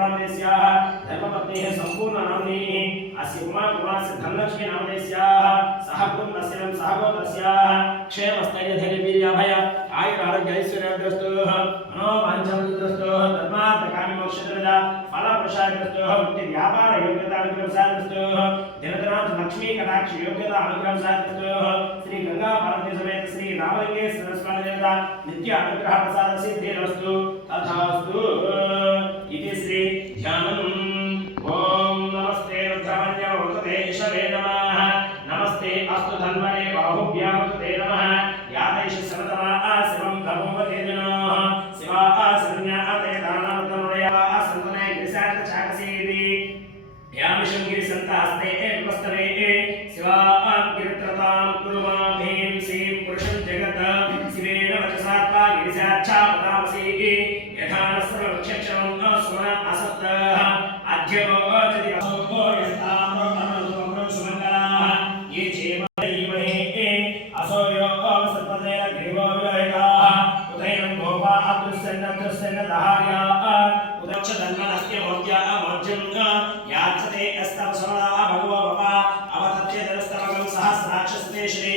नामदेस्याः धर्मपत्नेः सम्पूर्णनाम्नी अस्य उमाकुमारस्य धनलक्ष्मी नामदेस्याः सह कुटुम्बस्य सह गोत्रस्याः क्षेमस्थैर्यधैर्यवीर्याभय आयुरारोग्यैश्वर्यदस्तु मनोवाञ्छादस्तु धर्मार्थकाममोक्षदृढ फलपुरुषादस्तु वृत्तिव्यापारयोग्यतानुग्रहसादस्तु दिनदनाथ लक्ष्मी कटाक्ष योग्यता अनुग्रहसादस्तु श्री गंगा पार्वती समेत श्री रामलिंगेश्वर स्वामी देवता नित्य अनुग्रह प्रसाद सिद्धिरस्तु तथास्तु इति श्री ध्यानम् ओम नमस्ते रुद्रमन्यवतते ईश्वरे नमः नमस्ते अस्तु धन्वने बाहुभ्यामते नमः यादैष समतमा शिवं भगवते नमः शिवा आसन्याते दानवतमया आसन्तने गिरिसात चाकसीति यामिषं गिरिसन्तास्ते एकमस्तवे शिवा गिरित्रतां कुरुमा भीं सीं पुरुषं जगत् शिवेन वचसात्वा गिरिसाच्छापतामसि यथा न सर्वक्षक्षं स्मर असत्तः अध्यगो अजति असोभो यस्ताम्रो अननुपम्रो सुमङ्गलाः ये चेमदैमहे असोयो सत्पदेन गिरिवो विलोहिताः उदयनं गोपा अदृश्यन्न दहार्याः उदक्षदन्ननस्त्य मोद्या मोज्यं यात्सते अस्तव समदा भगवो बपा अवतत्य दरस्तमगं सहस्राक्षस्ते श्री